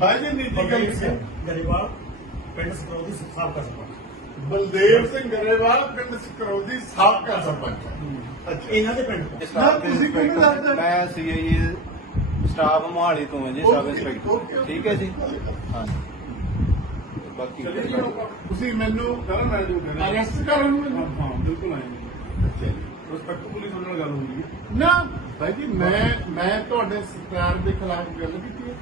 ਬਲਦੇਵ ਸਿੰਘ ਗਰੇਵਾਲ ਪਿੰਡ ਸਕਰੋਦੀ ਸਾਬਕਾ ਸਰਪੰਚ। ਬਲਦੇਵ ਸਿੰਘ ਗਰੇਵਾਲ ਪਿੰਡ ਸਕਰੌਦੀ ਸਾਬਕਾ ਸਰਪੰਚ। ਅੱਛਾ। ਇਹਨਾਂ ਦੇ ਪਿੰਡ ਤੋਂ। ਨਾ ਤੁਸੀਂ ਕਿਹਨੂੰ ਦੱਸਦੇ? ਮੈਂ ਸੀਆਈਏ ਸਟਾਫ ਮੋਹਾਲੀ ਤੋਂ ਹਾਂ ਜੀ ਸਬ ਇੰਸਪੈਕਟਰ। ਠੀਕ ਹੈ ਜੀ? ਹਾਂ ਬਾਕੀ ਤੁਸੀਂ ਮੈਨੂੰ ਸਰ ਮੈਂ ਜੋ ਕਹਿ ਰਿਹਾ ਅਰੈਸਟ ਕਰਨ ਨੂੰ ਹਾਂ ਹਾਂ ਬਿਲਕੁਲ ਆਏ ਅੱਛਾ ਜੀ। ਰਿਸਪੈਕਟਫੁਲੀ ਤੁਹਾਡੇ ਨਾਲ ਗੱਲ ਹੋਊਗੀ ਨਾ ਭਾਈ ਜੀ ਮੈਂ ਮੈਂ ਤੁਹਾਡੇ ਸਰਕਾਰ ਦੇ ਖਿਲਾਫ ਗੱਲ ਕੀਤੀ ਹੈ।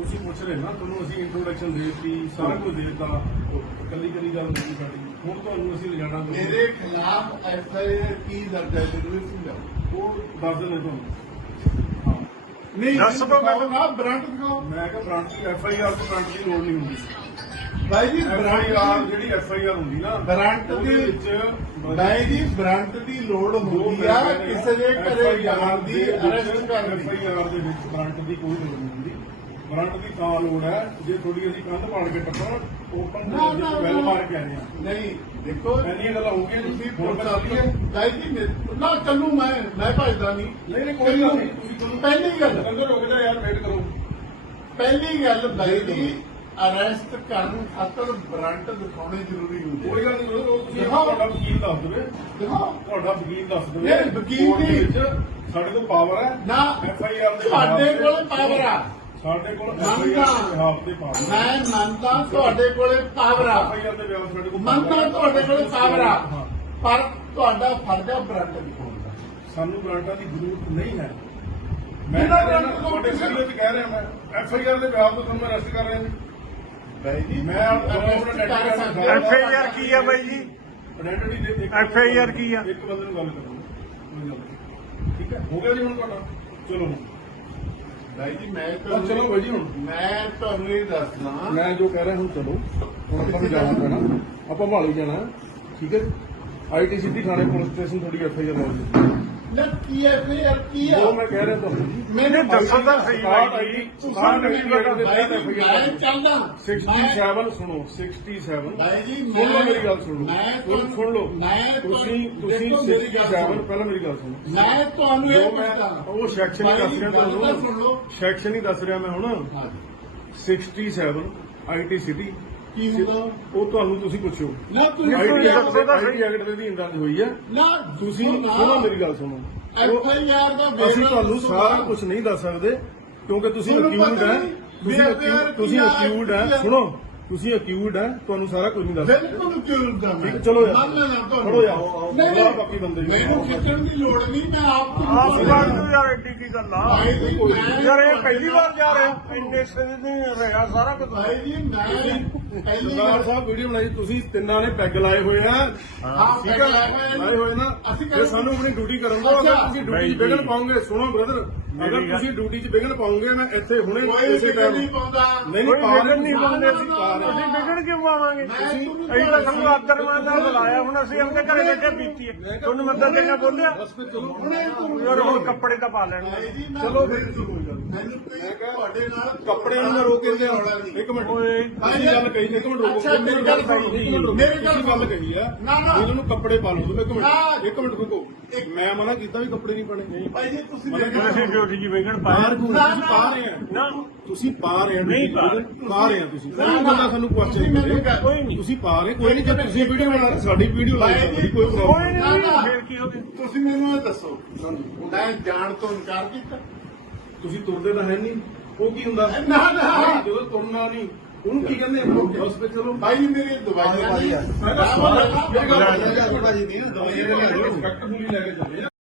ਤੁਸੀਂ ਪੁੱਛ ਰਹੇ ਨਾ ਤੁਹਾਨੂੰ ਅਸੀਂ ਇੰਟਰੋਡਕਸ਼ਨ ਦੇ ਦਿੱਤੀ ਸਾਰਾ ਕੁਝ ਦੇ ਦਿੱਤਾ। ਕੱਲੀ ਕੱਲੀ ਗੱਲ ਨਹੀਂ ਸਾਡੀ। ਹੁਣ ਤੁਹਾਨੂੰ ਅਸੀਂ ਲਿਜਾਣਾ ਮੇਰੇ ਖਿਲਾਫ ਐਫ ਆਈ ਆਰ ਕੀ ਦਰਜ ਹੈ ਜ਼ਰੂਰ ਸਮਝਾਓ ਉਹ ਦੱਸ ਦਿੰਦੇ ਤੁਹਾਨੂੰ। ਹਾਂ। ਨਹੀਂ ਦੱਸ ਦਿਖਾਓ ਮੈਨੂੰ। ਨਾ ਬ੍ਰਾਂਡ ਦਿਖਾਓ। ਮੈਂ ਕਿਹਾ ਬ੍ਰਾਂਚ ਦੀ ਐਫ ਆਈ ਆਰ ਤੋਂ ਬ੍ਰਾਂਚ ਦੀ ਲੋੜ ਨਹੀਂ ਹੁੰਦੀ। ਭਾਈ ਜੀ ਐਫ ਆਈ ਆਰ ਜਿਹੜੀ ਐਫ ਆਈ ਆਰ ਹੁੰਦੀ ਨਾ ਬ੍ਰਾਂਡ ਉਹਦੇ ਦੀ ਵਿੱਚ ਭਾਈ ਜੀ ਬ੍ਰਾਂਡ ਦੀ ਲੋੜ ਹੁੰਦੀ ਆ ਕਿਸੇ ਦੇ ਘਰੇ ਜਾਣ ਦੀ ਅਰੈਸਟ ਕਰਨ ਐਫ ਦੀ ਆਈ ਆਰ ਦੇ ਵਿੱਚ ਬ੍ਰਾਂਟ ਦੀ ਕੋਈ ਲੋੜ ਨਹੀਂ ਹੁੰਦੀ। ਬ੍ਰਾਂਟ ਦੀ ਤਾਂ ਲੋੜ ਹੈ ਜੇ ਥੋੜੀ ਅਸੀਂ ਕੰਧ ਪਾੜ ਕੇ ਟੱਪਣ ਓਪਨ ਵੈਲ। ਮਾਰ ਕੇ ਆਏ ਨਹੀਂ ਦੇਖੋ ਇੰਨੀਆਂ ਗੱਲਾਂ ਹੋ ਗਈਆਂ ਤੁਸੀਂ ਬਤਾ ਦਈਏ ਭਾਈ ਜੀ ਮੇਰੇ- ਨਾ ਚੱਲੂ ਮੈਂ ਮੈਂ ਭਜਦਾ ਨਹੀਂ। ਨਹੀਂ ਨਹੀਂ ਕੋਈ ਗੱਲ ਨਹੀਂ ਤੁਸੀਂ ਚਲੋ। ਪਹਿਲੀ ਗੱਲ ਅੰਦਰ ਰੁਕ ਜਾ ਯਾਰ ਵੇਟ ਕਰੋ। ਪਹਿਲੀ ਗੱਲ ਬਾਈ ਜੀ ਅਰੈਸਟ ਕਰਨ ਖਾਤਰ ਬ੍ਰਾਂਟ ਦਿਖਾਉਣੇ ਜ਼ਰੂਰੀ ਹੁੰਦੇ ਕੋਈ ਗੱਲ ਨਹੀਂ ਉਹ ਤੁਸੀਂ। ਤੁਹਾਡਾ ਵਕੀਲ ਦੱਸ ਦੇਵੇ। ਦਿਖਾਓ। ਤੁਹਾਡਾ ਵਕੀਲ ਦੱਸ ਦੇਵੇ। ਨਹੀਂ, ਵਕੀਲ ਦੇ ਨਹੀਂ। ਸਾਡੇ ਕੋਲ ਪਾਵਰ ਹੈ। ਨਾ ਐਫ ਆਈ ਆਰ ਦੇ ਖਿਲਾਫ਼। ਕੋਲ ਪਾਵਰ ਆ। ਸਾਡੇ ਕੋਲ ਐਫ ਮੰਨਦਾ। ਆਈ ਆਰ ਦੇ ਬਿਹਾਫ ਤੇ ਪਾਵਰ ਮੈਂ ਮੰਨਦਾ ਤੁਹਾਡੇ ਕੋਲੇ ਪਾਵਰ ਆ ਐਫ ਆਈ ਆਰ ਦੇ ਬਿਹਾਫ ਸਾਡੇ ਕੋਲ ਮੰਨਦਾ ਤੁਹਾਡੇ ਕੋਲੇ ਪਾਵਰ ਆ ਹਾਂ। ਪਰ ਤੁਹਾਡਾ ਫਰਜ਼ ਆ ਬ੍ਰਾਂਟ ਦਿਖਾਉਣ ਦਾ ਸਾਨੂੰ ਗ੍ਰਾਂਟਾਂ ਦੀ ਜ਼ਰੂਰਤ ਨਹੀਂ ਹੈ ਮੈਂ ਬਿਨਾਂ ਕਹਿ ਰਿਹਾ ਗ੍ਰਾਂਟ ਤੋਂ ਤੁਹਾਡੇ ਕਿਸੇ- ਸਿਰ ਵਿੱਚ ਕਹਿ ਰਿਹਾ ਮੈਂ ਐਫ ਆਈ ਆਰ ਦੇ ਬਿਹਾਫ ਤੋਂ ਤੁਹਾਨੂੰ ਅਰੈਸਟ ਕਰ ਰਿਹਾ ਬਾਈ ਜੀ ਮੈਂ ਆਪਣਾ arrest ਡਾਟਾ ਕਰ ਕਰ ਸਕਦੇ ਸਕਦਾ। ਹੋ। FIR ਕੀ ਆ ਬਾਈ ਜੀ? FIR ਕੀ ਆ? ਇੱਕ ਬੰਦੇ ਨੂੰ ਗੱਲ ਕਰੋ। ਠੀਕ ਹੈ ਹੋ ਗਿਆ ਜੀ ਹੁਣ ਤੁਹਾਡਾ ਚਲੋ ਜੀ ਮੈਂ ਚਲੋ ਬਾਈ ਜੀ ਹੁਣ। ਮੈਂ ਤੁਹਾਨੂੰ ਇਹ ਦੱਸਣਾ ਮੈਂ ਜੋ ਕਹਿ ਰਿਹਾ ਹੁਣ ਚਲੋ। ਹੁਣ ਆਪਾਂ ਨੂੰ ਜਾਣਾ ਪੈਣਾ। ਆਪਾਂ ਭਾਲੀ ਜਾਣਾ। ਠੀਕ ਹੈ ਆਈਟੀ ਸਿਟੀ ਥਾਣੇ ਪੁਲਿਸ ਸਟੇਸ਼ਨ ਥੋੜੀ ਐਫ ਆਈ ਆਰ ਨਾ ਕੀ ਹੈ ਫਿਰ ਕੀ ਆ। ਉਹ ਮੈਂ ਕਹਿ ਰਿਹਾ ਤੁਹਾਨੂੰ। ਮੈਨੂੰ ਦੱਸੋ ਤਾਂ ਸਹੀ ਬਾਈ ਜੀ। ਤੁਸੀਂ ਮੈਨੂੰ ਬਾਈ ਜੀ ਮੈਂ ਚੱਲਦਾ 67 ਸੁਣੋ 67 ਬਾਈ ਜੀ ਸੁਣ ਲਓ ਮੇਰੀ ਗੱਲ ਸੁਣ ਲਓ। ਤੁਹਾਨੂੰ- ਸੁਣ ਲਓ। ਮੈਂ ਤੁਸੀਂ ਤੁਸੀਂ ਦੇਖੋ ਮੇਰੀ ਗੱਲ 67 ਸੁਣੋ। ਪਹਿਲਾਂ ਮੇਰੀ ਗੱਲ ਸੁਣੋ। ਮੈਂ ਤੁਹਾਨੂੰ ਇਹ ਪੁੱਛਦਾ ਉਹ ਸੈਕਸ਼ਨ ਹੀ ਦੱਸ ਰਿਹਾ ਤਾਂ ਤੁਹਾਨੂੰ ਸੈਕਸ਼ਨ ਹੀ ਦੱਸ ਰਿਹਾ ਮੈਂ ਹੁਣ। ਹਾਂ ਜੀ। 67 ਆਈਟੀ ਸਿਟੀ ਕੀ ਹੁੰਦਾ? ਉਹ ਤੁਹਾਨੂੰ ਤੁਸੀਂ ਪੁੱਛੋ ਨਾ ਤੁਸੀਂ ਆਈਟੀ ਦੱਸੋ ਤਾਂ ਸਹੀ। ਐਕਟ ਦੇ ਅਧੀਨ ਦਰਜ ਹੋਈ ਹੈ। ਨਾ ਤੁਸੀਂ ਸੁਣੋ ਮੇਰੀ ਗੱਲ ਸੁਣੋ। ਐਫ ਆਈ ਆਰ ਦਾ ਅਸੀਂ ਤੁਹਾਨੂੰ ਸਾਰਾ ਕੁਝ ਨਹੀਂ ਦੱਸ ਸਕਦੇ ਕਿਉਂਕਿ ਤੁਸੀਂ ਪਤਾ ਹੈ। ਤੁਸੀਂ ਆ, ਅਕਿਊਡ ਹੈ। ਆ। ਸੁਣੋ। ਤੁਸੀਂ ਅਕਿਊਡ ਹੈ ਤੁਹਾਨੂੰ ਸਾਰਾ ਕੁਝ ਨਹੀਂ ਦੱਸ ਬਿਲਕੁਲ ਕਿਉਂ ਦਾ ਮੈਂ ਠੀਕ ਚਲੋ ਯਾਰ। ਮੰਨ ਲੈਣਾ ਤੁਹਾਨੂੰ ਖੜੋ ਯਾਰ। ਨਹੀਂ ਬੁਲਾਓ ਬਾਕੀ ਬੰਦੇ ਨਹੀਂ ਜੀ। ਮੈਨੂੰ ਖਿੱਚਣ ਦੀ ਲੋੜ ਨਹੀਂ ਮੈਂ ਆਪ ਤੋਂ ਆਪ ਤੂੰ ਯਾਰ ਐਡੀ ਕੀ ਗੱਲ ਆ ਭਾਈ ਜੀ ਮੈਂ ਯਾਰ ਇਹ ਪਹਿਲੀ ਵਾਰ ਜਾ ਰਹੇ ਹੋ ਇੰਨੇ ਸਿਰ ਨਹੀਂ ਰਿਹਾ ਸਾਰਾ ਕੁਝ ਭਾਈ ਜੀ ਮੈਂ ਪਹਿਲੀ ਸਰਦਾਰ ਵਾਰ ਸਾਹਿਬ ਵੀਡੀਓ ਬਣਾਈ ਤੁਸੀਂ ਤਿੰਨਾਂ ਨੇ ਪੈਗ ਲਾਏ ਹੋਏ ਆ ਹਾਂ ਠੀਕ ਪੈਗ ਹੈ ਲਾਏ ਹੋਏ ਨੇ। ਲਾਏ ਹੋਏ ਨਾ ਅਸੀਂ ਜੇ ਸਾਨੂੰ ਆਪਣੀ ਡਿਊਟੀ ਕਰਨ ਦਿਓ ਅਗਰ ਅੱਛਾ। ਤੁਸੀਂ ਡਿਊਟੀ 'ਚ ਵਿਗਨ ਜੀ। ਪਾਉਂਗੇ ਸੁਣੋ ਬ੍ਰਦਰ ਅਗਰ ਤੁਸੀਂ ਡਿਊਟੀ 'ਚ ਵਿਗਨ ਪਾਉਂਗੇ ਮੈਂ ਇੱਥੇ ਹੁਣੇ ਕੋਈ ਇਸੇ ਫਿਕਰ ਟਾਈਮ ਨਹੀਂ ਪਾਉਂਦਾ ਨਹੀਂ ਕੋਈ ਨਹੀਂ ਪਾ ਨਾ, ਪਾਉਂਦੇ ਨਾ, ਅਸੀਂ ਨਾ, ਨਾ। ਅਸੀਂ ਵਿਗੜ ਕਿਉਂ ਪਾਵਾਂਗੇ ਮੈਂ ਅਸੀਂ ਤਾਂ ਤੁਹਾਨੂੰ ਆਦਰ ਮਾਨ ਨਾਲ ਬੁਲਾਇਆ ਹੁਣ ਅਸੀਂ ਆਪਣੇ ਘਰੇ ਬੈਠੇ ਪੀਤੀ ਹੈ। ਤੁਹਾਨੂੰ ਮਦਦ ਦੇਣਾ ਬੋਲਿਆ? ਯਾਰ ਹੁਣ ਕੱਪੜੇ ਤਾਂ ਪਾ ਲੈਣ ਭਾਈ ਜੀ ਮੈਂ ਚਲੋ ਫਿਰ। ਕੋਈ ਗੱਲ ਤੁਹਾਡੇ ਨਾਲ ਕੱਪੜੇ ਨੂੰ ਮੈਂ ਰੋਕ ਕੇ ਲਿਆ ਇੱਕ ਮਿੰਟ। ਓਏ। ਤੁਸੀਂ ਗੱਲ ਕਹੀ ਇੱਕ ਮਿੰਟ ਰੁਕੋ। ਮੇਰੀ ਗੱਲ ਸੁਣੋ। ਮੇਰੀ ਗੱਲ ਕਹੀ ਆ। ਨਾ, ਨਾ। ਇਹਨਾਂ ਨੂੰ ਕੱਪੜੇ ਪਾ ਲਓ ਇੱਕ। ਮਿੰਟ। ਇੱਕ ਮਿੰਟ ਰੁਕੋ। ਮੈਂ ਮਨਾ ਕੀਤਾ ਵੀ ਕੱਪੜੇ ਨਹੀਂ ਪਾਣੇ ਭਾਈ ਜੀ ਤੁਸੀਂ ਅਸੀਂ ਡਿਊਟੀ ਜੀ ਬਾਹਰ ਪਾਇਆ ਕਿਉਂ ਨਾ, ਤੁਸੀਂ। ਪਾ ਰਹੇ ਆ ਨਾ। ਤੁਸੀਂ ਪਾ ਰਹੇ ਆ ਨਹੀਂ ਪਾ ਰਹੇ। ਪਾ ਰਹੇ ਆ ਤੁਸੀਂ ਕੋਈ। ਬੰਦਾ ਸਾਨੂੰ ਤੁਸੀਂ ਕੁਐਸਚਨ ਮੈਨੂੰ ਕਰੇ ਕੋਈ ਨਹੀਂ। ਤੁਸੀਂ ਪਾ ਰਹੇ ਕੋਈ ਨਹੀਂ ਜੇ ਤੁਸੀਂ ਵੀਡੀਓ ਬਣਾ ਰਹੇ ਸਾਡੀ ਵੀਡੀਓ ਲਾਈ ਜੀ, ਕੋਈ ਕੋਈ ਪ੍ਰੋਬਲਮ ਨਹੀਂ। ਫੇਰ ਕੀ ਹੋ ਗਿਆ? ਤੁਸੀਂ ਮੈਨੂੰ ਇਹ ਦੱਸੋ। ਮੈਂ ਜਾਣ ਤੋਂ ਇਨਕਾਰ ਕੀਤਾ। ਤੁਸੀਂ ਤੁਰਦੇ ਤਾਂ ਹੈ ਨਹੀਂ। ਉਹ ਕੀ ਹੁੰਦਾ? ਨਾ ਨਾ। ਜਦੋਂ ਤੁਰਨਾ ਨਹੀਂ। ਉਹਨੂੰ ਕੀ ਕਹਿੰਦੇ ਬਸ ਫਿਰ ਚਲੋ ਭਾਈ ਮੇਰੀ ਦਵਾਈਆਂ ਨਹੀਂ। ਮੈਂ ਤਾਂ ਸਵਾਲ ਦਵਾਈਆਂ ਭਾਜੀ ਨਹੀਂ ਦਵਾਈਆਂ ਲੈ ਕੇ ਚੱਲੇ ਆ।